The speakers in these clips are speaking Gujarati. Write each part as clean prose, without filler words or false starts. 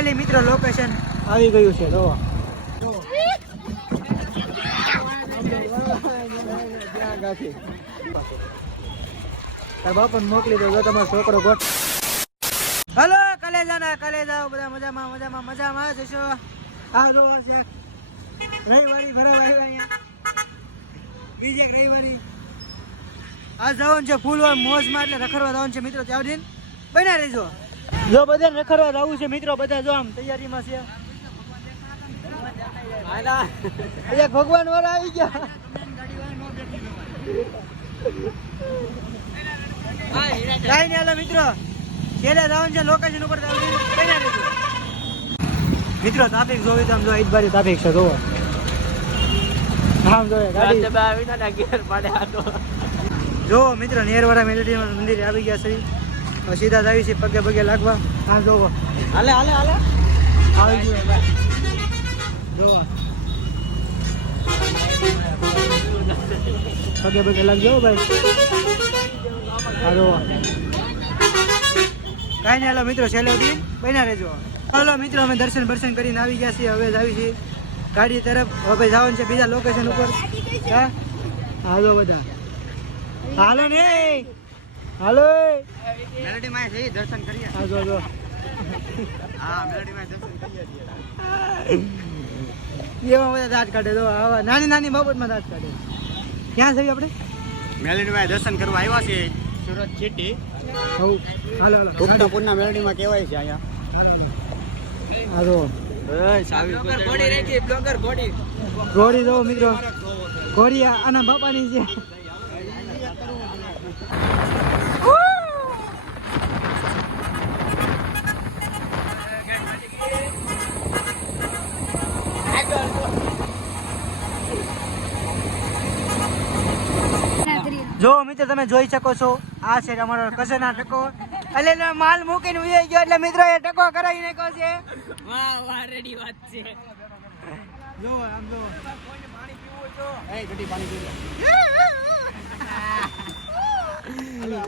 ફાઇનલી મિત્રો લોકેશન આવી ગયું છે. જો બાપન મોકલી દો જો તમારો છોકરો ગોઠ. હલો કલેજાના કલેજાઓ બધા મજામાં જશો. આ જો છે રવિવારી ભરવા આવ્યા અહીંયા બીજે રવિવારી આ જવાનું છે ફૂલ મોજમાં એટલે રખડવા જવાનું છે મિત્રો. ત્યાં દિન બન્યા રહેજો. જો બધા રખડવા જવું છે મિત્રો. બધા જો આમ તૈયારીમાં છે. ભગવાન વાળા આવી ગયા. કઈ નઈ હાલો મિત્રો છેલ્લે જવાનું છે લોકેશન ઉપર. મિત્રો ટ્રાફિક જોવી તો આમ જો ઈદબારી ટ્રાફિક છે. જોવો આમ જોઈએ ગાડી. જો મિત્રો નેરવાડા મેલેડી મંદિર આવી ગયા છે. હવે સીધા જ આવી છે પગે પગે લાગવા. આમ જોવો હાલે આવી ગયું. જોવો પગે પગે લાગજો ભાઈ. હાલો કઈ નઈ હાલો મિત્રો છેલ્લે દિન બન્યા રહેજો. હાલો મિત્રો અમે દર્શન કરીને આવી ગયા છીએ. હવે જ આવી છીએ ગાડી તરફ. હવે જવાનું છે બીજા લોકેશન ઉપર. હાલો બધા હાલો ને હાલો મેલેડી માં જઈ દર્શન કરીએ. હા જો હા મેલેડી માં દર્શન કરીએ. એમાં બધા દાંત કાઢે. જો આવા નાની બાબતમાં દાંત કાઢે. ક્યાં છે આપણે? મેલેડી માં દર્શન કરવા આવ્યા છે. સુરત સિટી. હાલો ઉક્તાપુરના મેલેડી માં કહેવાય છે અહીંયા. હાલો ઘોડી જો મિત્રો. ઘોડી આના બાપાની છે. જો મિત્રો તમે જોઈ શકો છો આ છે અમારો કસના ટકો. એટલે માલ મૂકીને ઉઈ ગયો એટલે મિત્રો એ ટકો કરાવી નાખ્યો છે. વાહ રેડી વાત છે. જો આમ જો પાણી પીવું તો એ ઘટી પાણી પી લો.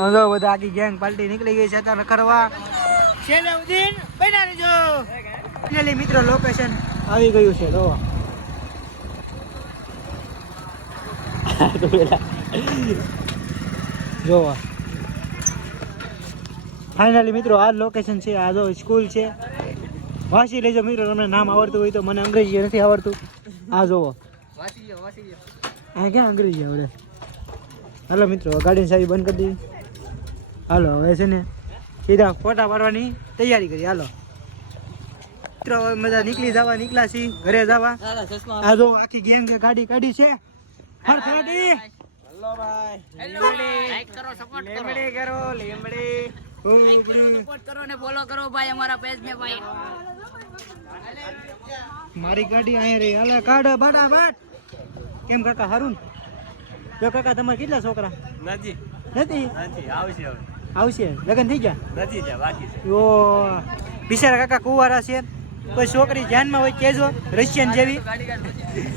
આમ જો બધા આખી ગેંગ પાર્ટી નીકળી ગઈ છે અત્યારે કરવા. છેલ્લે ઉદીન બન્યા રહેજો. ફાઇનલી મિત્રો લોકેશન આવી ગયું છે. જો જો ફાઇનલી મિત્રો આ લોકેશન છે. આ જો સ્કૂલ છે. વાંચી લેજો મિત્રો તમને નામ આવડતું હોય તો. મને અંગ્રેજી નથી આવડતું. આ જોવો આ ક્યાં અંગ્રેજી આવડે. હાલો મિત્રો ગાડીની ચાવી બંધ કરી દીધી. હાલો હવે છે ને સીધા ફોટા પાડવાની તૈયારી કરી. હાલો મિત્રો બધા નીકળ્યા છીએ ઘરે જવા. આ જો આખી ગેંગ ગાડી કાઢી છે. હેલો ભાઈ લાઈક કરો સપોર્ટ કરો લીમડી સપોર્ટ કરો ને ફોલો કરો ભાઈ અમારા પેજ મે ભાઈ. મારી ગાડી આયા રે. હાલે કાઢ બાડા બાટ. કેમ કાકા હારું? જો કાકા તમારે કેટલા છોકરા? નથી આવશે. લગન થઈ ગયા નથી? બાકી છે. ઓ બિચારા કાકા કુવારા છે. કોઈ છોકરી ધ્યાનમાં હોય કેજો. રશિયન જેવી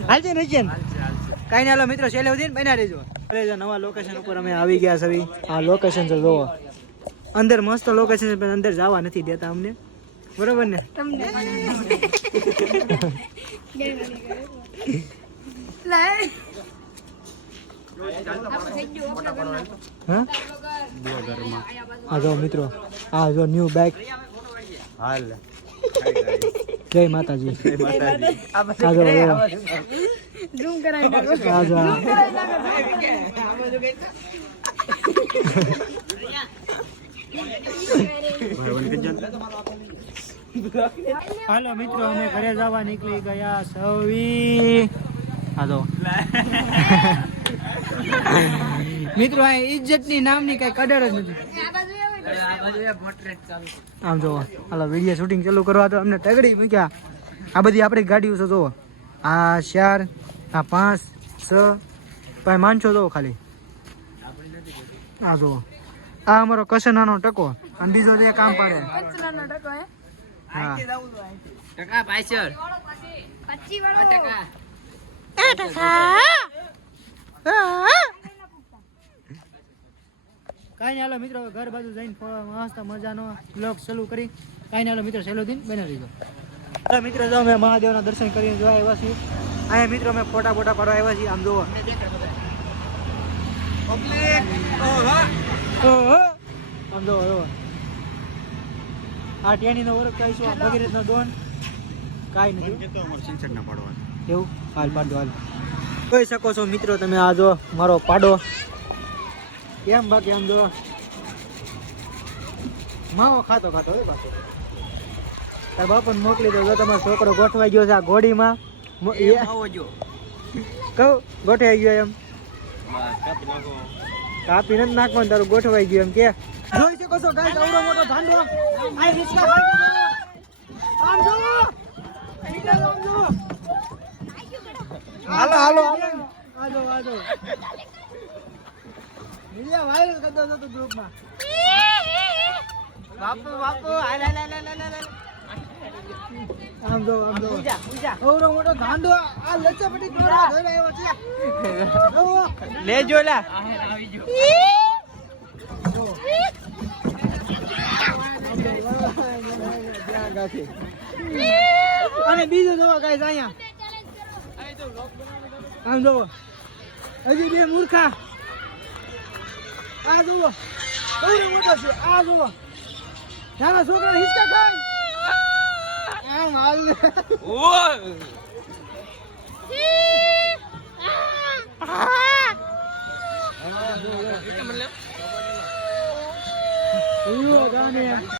હાલશે રશિયન. કઈ નહીં હાલો મિત્રો છેલ્લે સુધી બન્યા રહેજો. અરે નવા લોકેશન ઉપર અમે આવી ગયા છે. આ લોકેશન છે જોવો. અંદર મસ્ત લોકેશન છે પણ અંદર જવા નથી દેતા અમને. બરોબર ને? હા જો મિત્રો આ જો ન્યુ બાઇક. હાલ જય માતાજી. ઝૂમ કરાવી નાખો. હાલો મિત્રો અમે ઘરે જવા નીકળી ગયા સવી. હાલો મિત્રો આ ઇજ્જતની નામની કઈ કદર જ નથી. આમ જો હાલો વિડીયો શૂટિંગ ચાલુ કરવા તો અમને તગડી મૂક્યા. આ બધી આપણી ગાડીઓ છે. જો આ 4 આ 5 6 ભાઈ માનશો જો ખાલી. આ જો આ અમારો કસનાનો ટકો. અને બીજો જે કામ પાડે હા ટકા પાછળ 25 વાળો ટકા. કઈ નહીં હાલો મિત્રો ઘર બાજુ જઈને મસ્ત મજાનો બ્લોગ ચાલુ કરી. કાંઈ ના મિત્રો સહેલો દિન બને રહીજો. અરે મિત્રો જો અમે મહાદેવના દર્શન કરીને જોવા આવ્યા છીએ. અહીંયા મિત્રો અમે ફોટા પાડવા આવ્યા છીએ. આમ જોવો આમ જોવો આ ટેણીનો વર્ક કહીશું આ ભગીરથનો ડોન કાંઈ નથી એવું હાલ પાડો હાલ જોઈ શકો છો મિત્રો તમે. આ જો મારો પાડો કેમ બાકી આમ જો માવો ખાતો હે બાપુ. તાર બાપુને મોકલી દો. જો તમારો છોકરો ગોઠવાઈ ગયો છે આ ઘોડીમાં. કહું ગોઠવાઈ ગયો એમ કાપી નથી નાખવાનું તારું ગોઠવાઈ ગયું એમ કે જોઈ શકો છો ગાઈસ આવડો મોટો ધાંડો આ રિક્ષા આમ જો આમ જો હાલો આજો મિલિયા વાયરલ કરતો હતો તું ગ્રુપમાં. બાપુ હાલ આમ જો આવડો મોટો ધાંડો આ લચ્ચાપટી ગ્રુપમાં ધોઈ આવ્યો છે. લેજો લા આવી ગયો અને બીજું જોવો ગાઈસ અહીંયા આમ જોવો હજી બે મૂર્ખા આ જોવો બહુ મોટો છે. આ જોવો નાના છોકરા હિસ્સા ખાય આમ હાલ ઓ